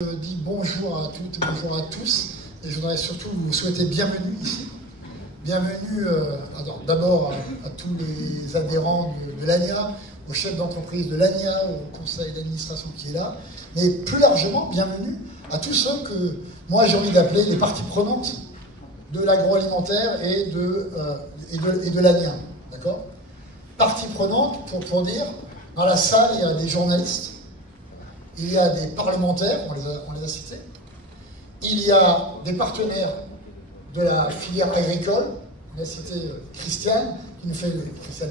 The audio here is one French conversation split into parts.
Je dis bonjour à toutes, bonjour à tous, et je voudrais surtout vous souhaiter bienvenue ici. Bienvenue d'abord à tous les adhérents de l'ANIA, aux chefs d'entreprise de l'ANIA, au conseil d'administration qui est là, mais plus largement, bienvenue à tous ceux que moi j'ai envie d'appeler les parties prenantes de l'agroalimentaire et de l'ANIA. D'accord ? Parties prenantes, pour dire, dans la salle, il y a des journalistes, il y a des parlementaires, on les a cités, il y a des partenaires de la filière agricole, on a cité Christiane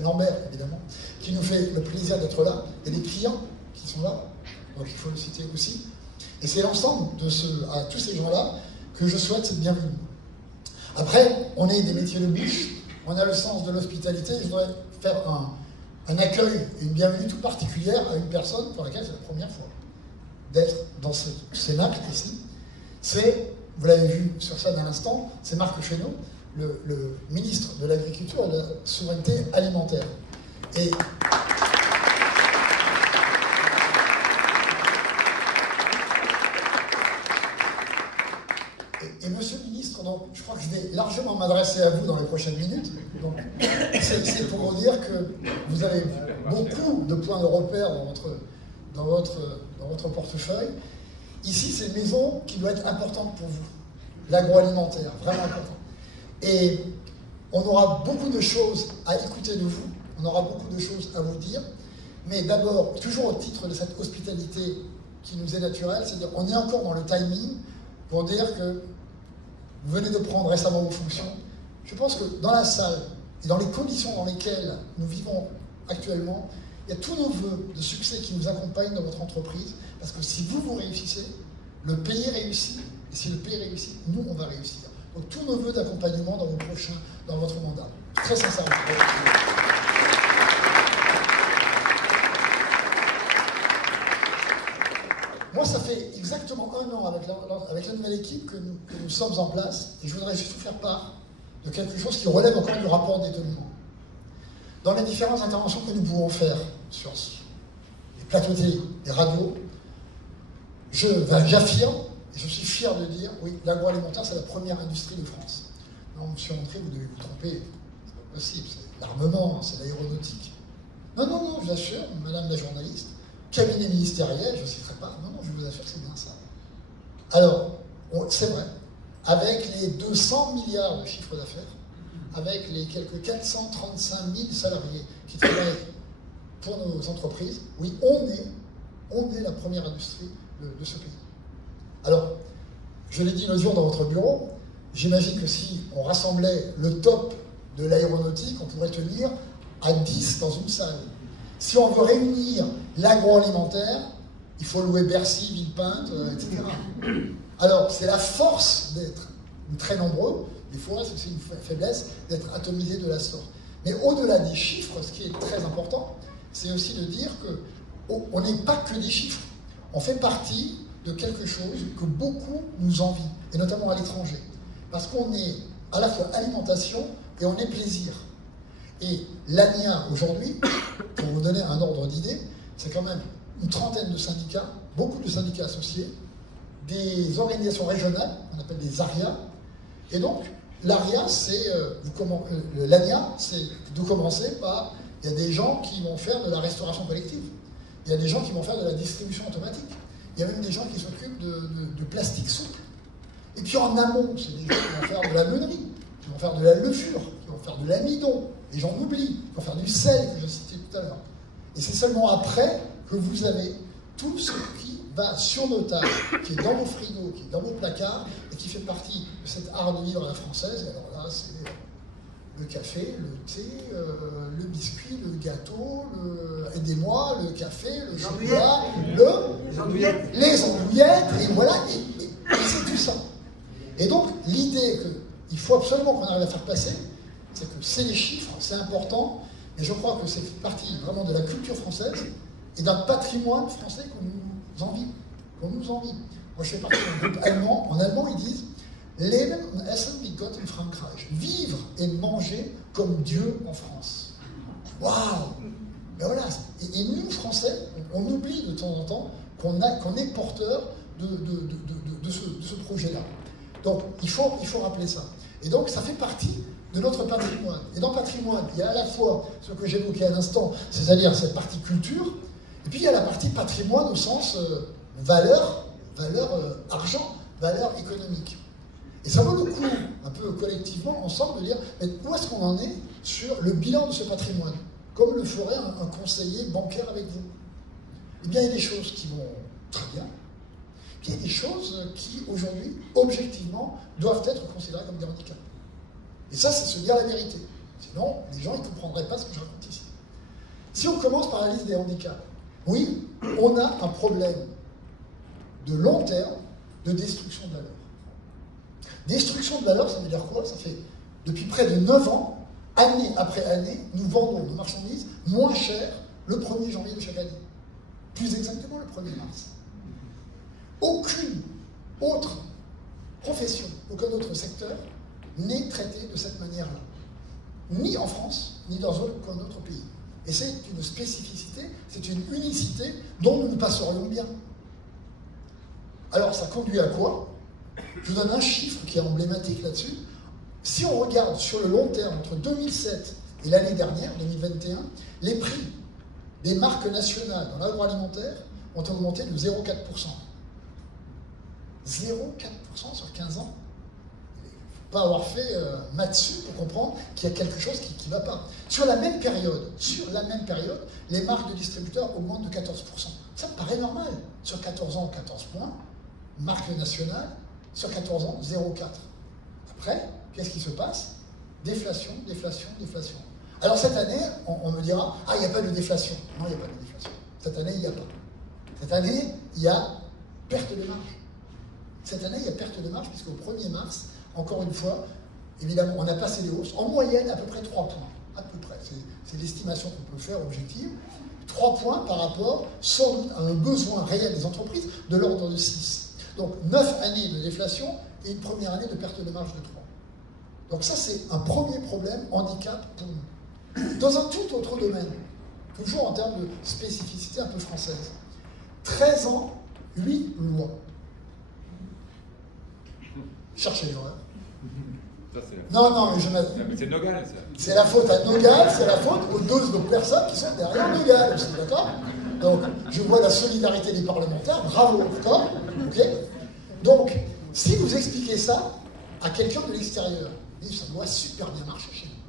Lambert évidemment, qui nous fait le plaisir d'être là, il y a des clients qui sont là, donc il faut le citer aussi, et c'est l'ensemble à tous ces gens-là que je souhaite cette bienvenue. Après, on est des métiers de bouche, on a le sens de l'hospitalité, je voudrais faire un accueil et une bienvenue toute particulière à une personne pour laquelle c'est la première fois d'être dans ce cénacle ici. C'est, vous l'avez vu sur ça d'un instant, c'est Marc Fesneau, le ministre de l'Agriculture et de la Souveraineté Alimentaire. Et monsieur le ministre, donc, je crois que je vais largement m'adresser à vous dans les prochaines minutes. C'est pour vous dire que vous avez beaucoup de points de repère dans votre portefeuille. Ici, c'est une maison qui doit être importante pour vous. L'agroalimentaire, vraiment important. Et on aura beaucoup de choses à écouter de vous, on aura beaucoup de choses à vous dire, mais d'abord, toujours au titre de cette hospitalité qui nous est naturelle, c'est-à-dire on est encore dans le timing pour dire que vous venez de prendre récemment vos fonctions. Je pense que dans la salle et dans les conditions dans lesquelles nous vivons actuellement, il y a tous nos vœux de succès qui nous accompagnent dans votre entreprise, parce que si vous réussissez, le pays réussit, et si le pays réussit, nous, on va réussir. Donc tous nos vœux d'accompagnement dans votre mandat. Très sincèrement. Moi, ça fait exactement 1 an avec la nouvelle équipe que nous sommes en place, et je voudrais juste vous faire part de quelque chose qui relève encore du rapport d'étonnement. Dans les différentes interventions que nous pouvons faire sur les plateaux télé, les radios, j'affirme, et je suis fier de dire, oui, l'agroalimentaire, c'est la première industrie de France. Non, monsieur André, vous devez vous tromper, c'est pas possible, c'est l'armement, c'est l'aéronautique. Non, non, non, je vous assure, madame la journaliste, cabinet ministériel, je ne citerai pas, non, non, je vous assure que c'est bien ça. Alors, c'est vrai, avec les 200 milliards de chiffre d'affaires, avec les quelques 435 000 salariés qui travaillent pour nos entreprises, oui, on est la première industrie de ce pays. Alors, je l'ai dit l'autre jour dans votre bureau, j'imagine que si on rassemblait le top de l'aéronautique, on pourrait tenir à 10 dans une salle. Si on veut réunir l'agroalimentaire, il faut louer Bercy, Villepinte, etc. Alors, c'est la force d'être très nombreux. Des fois, c'est une faiblesse d'être atomisé de la sorte. Mais au-delà des chiffres, ce qui est très important, c'est aussi de dire qu'on n'est pas que des chiffres. On fait partie de quelque chose que beaucoup nous envient, et notamment à l'étranger. Parce qu'on est à la fois alimentation et on est plaisir. Et l'ANIA, aujourd'hui, pour vous donner un ordre d'idée, c'est quand même une trentaine de syndicats, beaucoup de syndicats associés, des organisations régionales, on appelle des ARIA, et donc, l'ARIA, l'ANIA, c'est de commencer par, il y a des gens qui vont faire de la restauration collective, il y a des gens qui vont faire de la distribution automatique, il y a même des gens qui s'occupent de plastique souple. Et puis en amont, c'est des gens qui vont faire de la meunerie, qui vont faire de la levure, qui vont faire de l'amidon, les gens oublient, qui vont faire du sel, que je citais tout à l'heure. Et c'est seulement après que vous avez tout ce qui va sur nos tables, qui est dans vos frigos, qui est dans vos placards, et qui fait partie de cet art de vivre à la française. Et alors là, c'est le café, le thé, le biscuit, le gâteau, aidez-moi, le café, le chocolat, les andouillettes, et voilà, et c'est tout ça. Et donc, l'idée qu'il faut absolument qu'on arrive à faire passer, c'est que c'est les chiffres, c'est important, et je crois que c'est partie vraiment de la culture française et d'un patrimoine français qu'on nous envie. Moi, je fais partie d'un groupe allemand. En allemand, ils disent « Leben und essen wie Gott in Frankreich ». Vivre et manger comme Dieu en France. Waouh! Ben voilà. Et nous, Français, on oublie de temps en temps qu'on est porteur de ce projet-là. Donc, il faut rappeler ça. Et donc, ça fait partie de notre patrimoine. Et dans le patrimoine, il y a à la fois ce que j'évoquais à l'instant, c'est-à-dire cette partie culture, et puis il y a la partie patrimoine au sens valeur argent, valeur économique. Et ça vaut le coup, un peu collectivement, ensemble, de dire mais où est-ce qu'on en est sur le bilan de ce patrimoine, comme le ferait un conseiller bancaire avec vous. Eh bien, il y a des choses qui vont très bien, puis il y a des choses qui, aujourd'hui, objectivement, doivent être considérées comme des handicaps. Et ça, c'est se dire la vérité. Sinon, les gens ne comprendraient pas ce que je raconte ici. Si on commence par la liste des handicaps, oui, on a un problème de long terme de destruction de valeur. Destruction de valeur, ça veut dire quoi? Ça fait, depuis près de 9 ans, année après année, nous vendons nos marchandises moins cher le 1er janvier de chaque année. Plus exactement le 1er mars. Aucune autre profession, aucun autre secteur n'est traité de cette manière-là. Ni en France, ni dans aucun autre pays. Et c'est une spécificité, c'est une unicité dont nous nous passerions bien. Alors ça conduit à quoi? Je vous donne un chiffre qui est emblématique là-dessus. Si on regarde sur le long terme, entre 2007 et l'année dernière, 2021, les prix des marques nationales dans l'agroalimentaire ont augmenté de 0,4%. 0,4% sur 15 ans. Il ne faut pas avoir fait maths sup pour comprendre qu'il y a quelque chose qui ne va pas. Sur la même période, les marques de distributeurs augmentent de 14%. Ça me paraît normal. Sur 14 ans, 14 points. Marque nationale, sur 14 ans, 0,4. Après, qu'est-ce qui se passe? Déflation, déflation, déflation. Alors cette année, on me dira, ah, il n'y a pas de déflation. Non, il n'y a pas de déflation. Cette année, il n'y a pas. Cette année, il y a perte de marge. Cette année, il y a perte de marge, puisqu'au 1er mars, encore une fois, évidemment, on a passé les hausses, en moyenne, à peu près 3 points. À peu près. C'est l'estimation qu'on peut faire objective. 3 points par rapport, sans doute, à un besoin réel des entreprises de l'ordre de 6. Donc 9 années de déflation et une première année de perte de marge de 3. Donc ça, c'est un premier problème, handicap pour nous. Dans un tout autre domaine, toujours en termes de spécificité un peu française, 13 ans, 8 lois. Cherchez l'erreur. Non, mais c'est Nogal, ça. C'est la faute à Nogal, c'est la faute aux 2 personnes qui sont derrière Nogal aussi, d'accord? Donc, je vois la solidarité des parlementaires, bravo, d'accord? Ok? Donc, si vous expliquez ça à quelqu'un de l'extérieur, ça doit super bien marcher chez nous.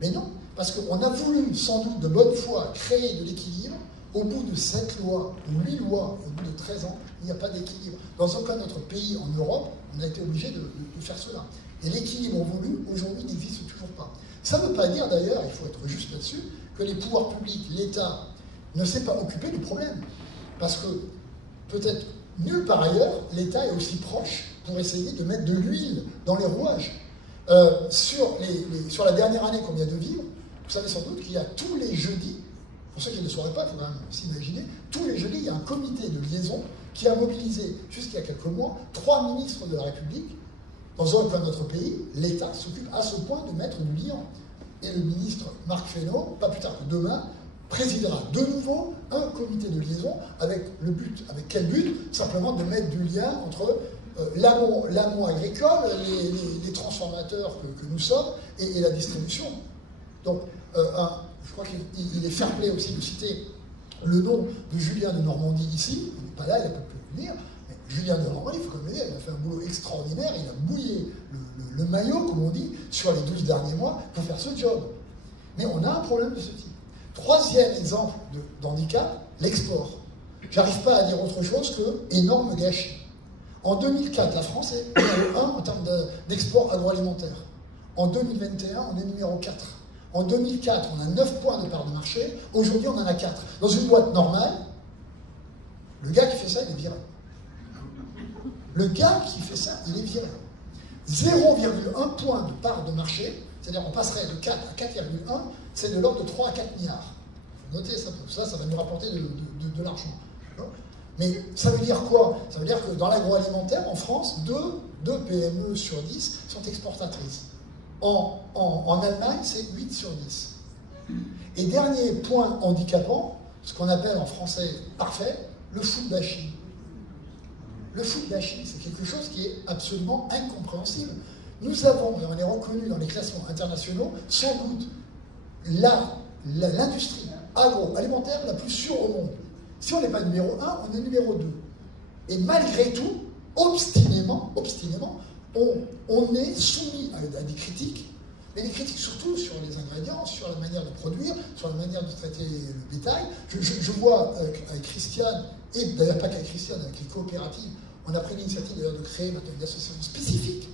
Mais non, parce qu'on a voulu, sans doute de bonne foi, créer de l'équilibre. Au bout de 7 lois, ou 8 lois, au bout de 13 ans, il n'y a pas d'équilibre. Dans aucun autre pays en Europe, on a été obligé de faire cela. Et l'équilibre voulu, aujourd'hui, n'existe toujours pas. Ça ne veut pas dire, d'ailleurs, il faut être juste là-dessus, que les pouvoirs publics, l'État, ne s'est pas occupé du problème. Parce que, peut-être nulle part ailleurs, l'État est aussi proche pour essayer de mettre de l'huile dans les rouages. Sur la dernière année qu'on vient de vivre, vous savez sans doute qu'il y a tous les jeudis, pour ceux qui ne le sauraient pas, il faut quand même s'imaginer, tous les jeudis, il y a un comité de liaison qui a mobilisé, jusqu'il y a quelques mois, 3 ministres de la République. Dans un coin de notre pays, l'État s'occupe à ce point de mettre du lien. Et le ministre Marc Fesneau, pas plus tard que demain, présidera de nouveau un comité de liaison avec le but, avec quel but? Simplement de mettre du lien entre l'amont agricole, les transformateurs que nous sommes et la distribution. Donc, je crois qu'il est fair play aussi de citer le nom de Julien de Normandie ici. Il n'est pas là, il n'a pas pu venir. Mais Julien de Normandie, il faut quand même dire, il a fait un boulot extraordinaire. Il a mouillé le maillot, comme on dit, sur les 12 derniers mois pour faire ce job. Mais on a un problème de ce type. Troisième exemple d'handicap, l'export. J'arrive pas à dire autre chose que énorme gâchis. En 2004, la France est numéro 1 en termes d'export agroalimentaire. En 2021, on est numéro 4. En 2004, on a 9 points de part de marché. Aujourd'hui, on en a 4. Dans une boîte normale, le gars qui fait ça, il est viré. Le gars qui fait ça, il est viré. 0,1 point de part de marché, c'est-à-dire on passerait de 4 à 4,1, c'est de l'ordre de 3 à 4 milliards. Il faut noter ça, ça va nous rapporter de l'argent. Mais ça veut dire quoi? Ça veut dire que dans l'agroalimentaire, en France, 2 PME sur 10 sont exportatrices. En Allemagne, c'est 8 sur 10. Et dernier point handicapant, ce qu'on appelle en français parfait, le food bashing. le foot d'Achille, c'est quelque chose qui est absolument incompréhensible. Nous avons, et on est reconnu dans les classements internationaux, sans doute l'industrie agroalimentaire la plus sûre au monde. Si on n'est pas numéro 1, on est numéro 2. Et malgré tout, obstinément, on est soumis à des critiques, mais des critiques surtout sur les ingrédients, sur la manière de produire, sur la manière de traiter le bétail. Je vois avec Christiane, et d'ailleurs pas qu'avec Christiane, avec les coopératives, on a pris l'initiative d'ailleurs de créer maintenant une association spécifique.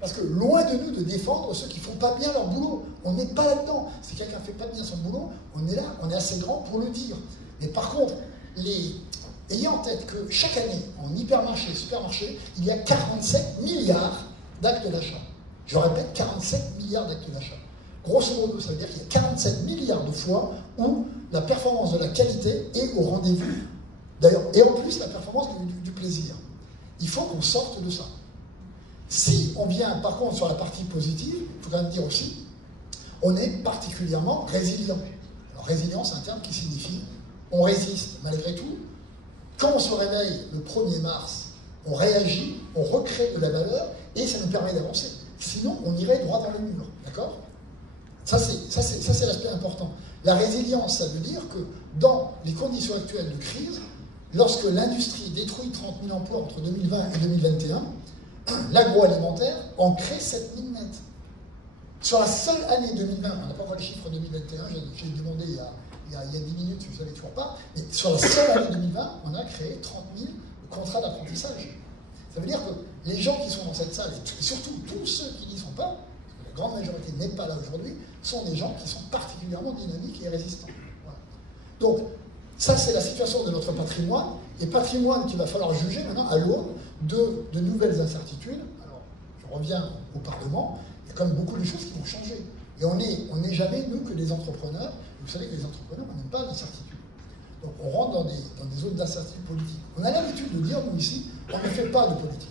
Parce que loin de nous de défendre ceux qui ne font pas bien leur boulot, on n'est pas là-dedans. Si quelqu'un ne fait pas bien son boulot, on est là, on est assez grand pour le dire. Mais par contre, ayez en tête que chaque année, en hypermarché, supermarché, il y a 47 milliards d'actes d'achat. Je répète, 47 milliards d'actes d'achat. Grosso modo, ça veut dire qu'il y a 47 milliards de fois où la performance de la qualité est au rendez-vous. D'ailleurs, et en plus, la performance du plaisir. Il faut qu'on sorte de ça. Si on vient, par contre, sur la partie positive, il faut quand même dire aussi, on est particulièrement résilient. Alors, résilient, c'est un terme qui signifie on résiste malgré tout. Quand on se réveille le 1er mars, on réagit, on recrée de la valeur et ça nous permet d'avancer. Sinon, on irait droit dans le mur. D'accord ? Ça, c'est l'aspect important. La résilience, ça veut dire que dans les conditions actuelles de crise, lorsque l'industrie détruit 30 000 emplois entre 2020 et 2021, l'agroalimentaire en crée 7 000 nets. Sur la seule année 2020, on n'a pas encore les chiffres 2021, j'ai demandé il y a 10 minutes, je ne savais toujours pas, mais sur la seule année 2020, on a créé 30 000 contrats d'apprentissage. Ça veut dire que les gens qui sont dans cette salle, et surtout tous ceux qui n'y sont pas, parce que la grande majorité n'est pas là aujourd'hui, sont des gens qui sont particulièrement dynamiques et résistants. Voilà. Donc, ça c'est la situation de notre patrimoine, et patrimoine qu'il va falloir juger maintenant à l'aune de nouvelles incertitudes. Alors, je reviens au Parlement, il y a quand même beaucoup de choses qui vont changer. Et on n'est jamais, nous, que des entrepreneurs. Vous savez que les entrepreneurs, on n'aime pas l'incertitude. Donc on rentre dans des zones d'incertitude politique. On a l'habitude de dire, nous ici, on ne fait pas de politique.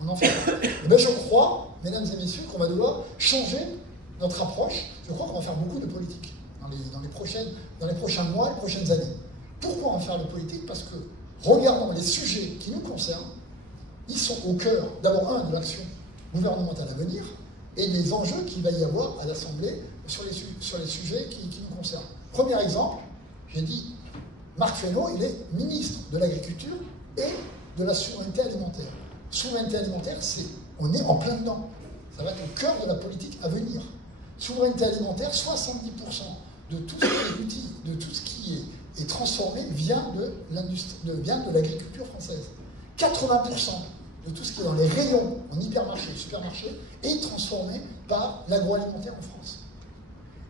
On n'en fait pas. Et bien je crois, mesdames et messieurs, qu'on va devoir changer notre approche. Je crois qu'on va faire beaucoup de politique dans les prochains mois, les prochaines années. Pourquoi on va faire de politique? Parce que, regardons les sujets qui nous concernent, ils sont au cœur, d'abord, de l'action gouvernementale à venir, et des enjeux qu'il va y avoir à l'Assemblée sur les sujets qui nous concernent. Premier exemple, j'ai dit, Marc Fesneau, il est ministre de l'Agriculture et de la souveraineté alimentaire. Souveraineté alimentaire, on est en plein dedans. Ça va être au cœur de la politique à venir. Souveraineté alimentaire, 70% de tout ce qui est transformé vient de l'agriculture française. 80% de tout ce qui est dans les rayons, en hypermarché, supermarché, est transformé par l'agroalimentaire en France.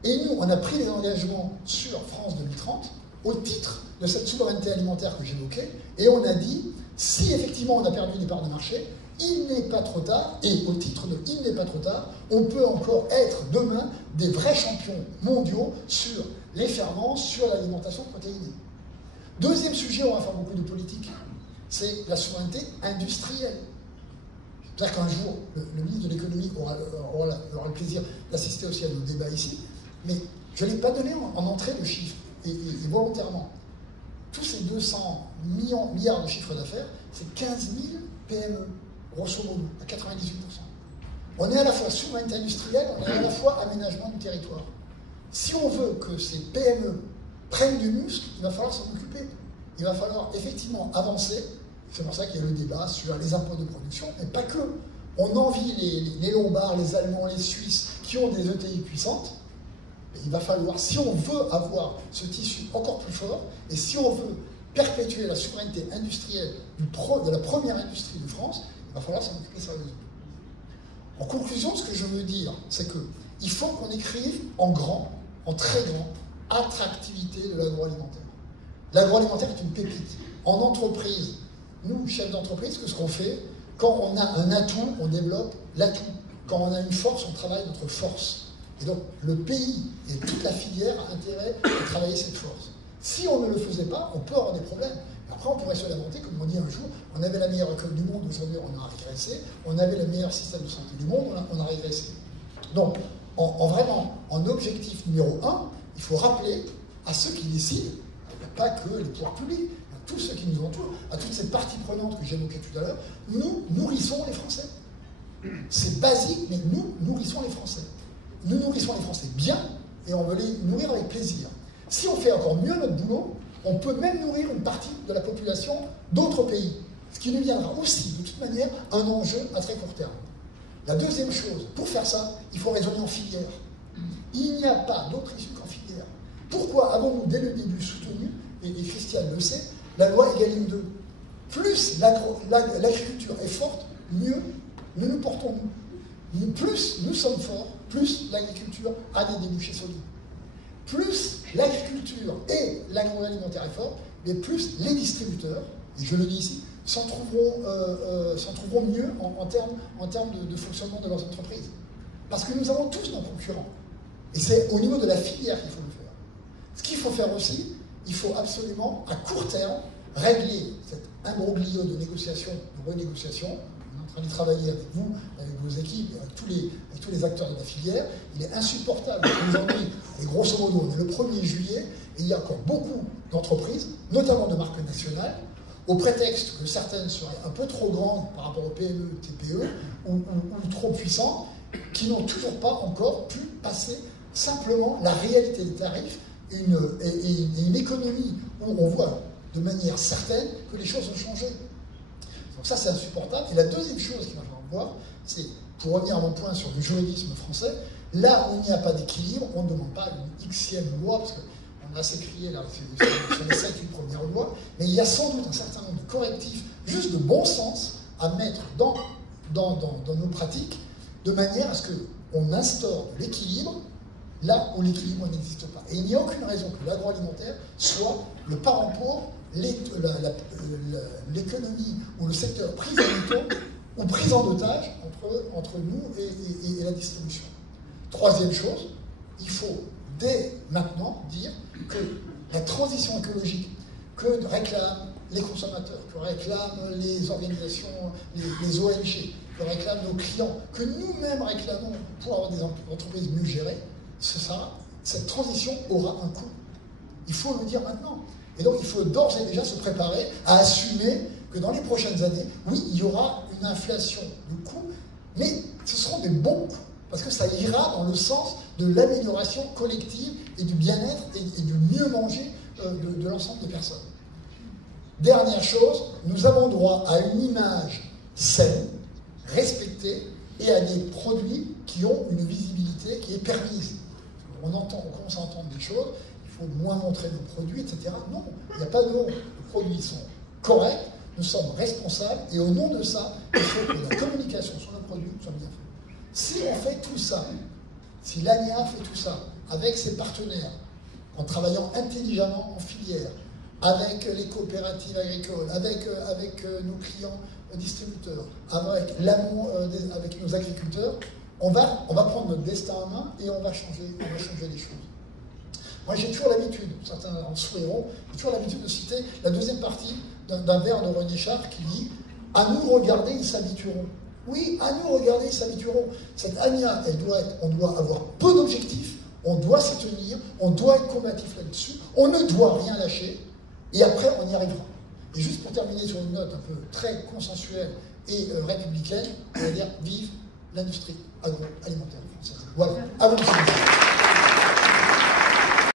Et nous, on a pris les engagements sur France 2030 au titre de cette souveraineté alimentaire que j'évoquais, et on a dit, si effectivement on a perdu des parts de marché, il n'est pas trop tard, et au titre de il n'est pas trop tard, on peut encore être demain des vrais champions mondiaux sur les ferments, sur l'alimentation protéinée. Deuxième sujet, on va faire beaucoup de politique, c'est la souveraineté industrielle. J'espère qu'un jour, le ministre de l'économie aura le plaisir d'assister aussi à nos débats ici, mais je ne l'ai pas donné en entrée le chiffre, et volontairement. Tous ces 200 milliards de chiffre d'affaires, c'est 15 000 PME, grosso modo, à 98%. On est à la fois souveraineté industrielle, on est à la fois aménagement du territoire. Si on veut que ces PME prennent du muscle, il va falloir s'en occuper. Il va falloir effectivement avancer. C'est pour ça qu'il y a le débat sur les impôts de production, mais pas que. On envie les Lombards, les Allemands, les Suisses qui ont des ETI puissantes. Mais il va falloir, si on veut avoir ce tissu encore plus fort, et si on veut perpétuer la souveraineté industrielle de la première industrie de France, il va falloir s'en occuper sérieusement. En conclusion, ce que je veux dire, c'est qu'il faut qu'on écrive en grand, en très grand, attractivité de l'agroalimentaire. L'agroalimentaire est une pépite. En entreprise, nous, chefs d'entreprise, ce qu'on fait, quand on a un atout, on développe l'atout. Quand on a une force, on travaille notre force. Et donc, le pays et toute la filière a intérêt à travailler cette force. Si on ne le faisait pas, on peut avoir des problèmes. Après, on pourrait se lamenter, comme on dit un jour, on avait la meilleure école du monde, aujourd'hui on a régressé, on avait le meilleur système de santé du monde, on a régressé. Donc, en objectif numéro 1, il faut rappeler à ceux qui décident, il n'y a pas que les pouvoirs publics, tous ceux qui nous entourent, à toutes ces parties prenantes que j'évoquais tout à l'heure, nous nourrissons les Français. C'est basique, mais nous nourrissons les Français. Nous nourrissons les Français bien, et on veut les nourrir avec plaisir. Si on fait encore mieux notre boulot, on peut même nourrir une partie de la population d'autres pays. Ce qui deviendra aussi, de toute manière, un enjeu à très court terme. La deuxième chose, pour faire ça, il faut raisonner en filière. Il n'y a pas d'autre issue qu'en filière. Pourquoi avons-nous dès le début soutenu, et Christiane le sait, la loi Egalim 2? Plus l'agriculture est forte, mieux nous portons-nous. Plus nous sommes forts, plus l'agriculture a des débouchés solides. Plus l'agriculture et l'agroalimentaire est fort, mais plus les distributeurs, et je le dis ici, s'en trouveront mieux en termes de fonctionnement de leurs entreprises. Parce que nous avons tous nos concurrents. Et c'est au niveau de la filière qu'il faut le faire. Ce qu'il faut faire aussi, il faut absolument, à court terme, régler cet imbroglio de négociation, de renégociation. On est en train de travailler avec vous, avec vos équipes, avec tous les acteurs de la filière. Il est insupportable aujourd'hui, et grosso modo, on est le 1er juillet, et il y a encore beaucoup d'entreprises, notamment de marques nationales, au prétexte que certaines seraient un peu trop grandes par rapport aux PME, TPE, ou trop puissantes, qui n'ont toujours pas encore pu passer simplement la réalité des tarifs et une économie où on voit de manière certaine que les choses ont changé. Donc ça, c'est insupportable. Et la deuxième chose qu'il va falloir voir, c'est, pour revenir à mon point sur le juridisme français, là où il n'y a pas d'équilibre, on ne demande pas une Xème loi, parce qu'on a assez crié là, sur les 7-8 premières lois, mais il y a sans doute un certain nombre de correctifs, juste de bon sens, à mettre dans nos pratiques, de manière à ce qu'on instaure de l'équilibre là où l'équilibre n'existe pas. Et il n'y a aucune raison que l'agroalimentaire soit le parent pauvre, l'économie ou le secteur pris en étau ou pris en otage entre nous et la distribution. Troisième chose, il faut dès maintenant dire que la transition écologique que réclament les consommateurs, que réclament les organisations, les ONG, que réclament nos clients, que nous-mêmes réclamons pour avoir des entreprises mieux gérées, cette transition aura un coût. Il faut le dire maintenant. Et donc il faut d'ores et déjà se préparer à assumer que dans les prochaines années, oui, il y aura une inflation de coûts, mais ce seront des bons coûts, parce que ça ira dans le sens de l'amélioration collective et du bien-être et du mieux manger de l'ensemble des personnes. Dernière chose, nous avons droit à une image saine, respectée, et à des produits qui ont une visibilité qui est permise. On commence à entendre des choses, il faut moins montrer nos produits, etc. Non, il n'y a pas de nom. Les produits sont corrects, nous sommes responsables, et au nom de ça, il faut que la communication sur nos produits soit bien faite. Si on fait tout ça, si l'ANIA fait tout ça, avec ses partenaires, en travaillant intelligemment en filière, avec les coopératives agricoles, avec nos clients distributeurs, avec l'amont, avec nos agriculteurs, on va prendre notre destin en main et on va changer les choses. Moi, j'ai toujours l'habitude, certains en sourieront, j'ai toujours l'habitude de citer la deuxième partie d'un vers de René Char qui dit « À nous regarder, ils s'habitueront ». Oui, à nous regarder, ils s'habitueront. Cette ANIA, on doit avoir peu d'objectifs, on doit s'y tenir, on doit être combatif là-dessus, on ne doit rien lâcher, et après, on y arrivera. Et juste pour terminer sur une note un peu très consensuelle et républicaine, on va dire « Vive l'industrie agroalimentaire française ». Voilà, à vous.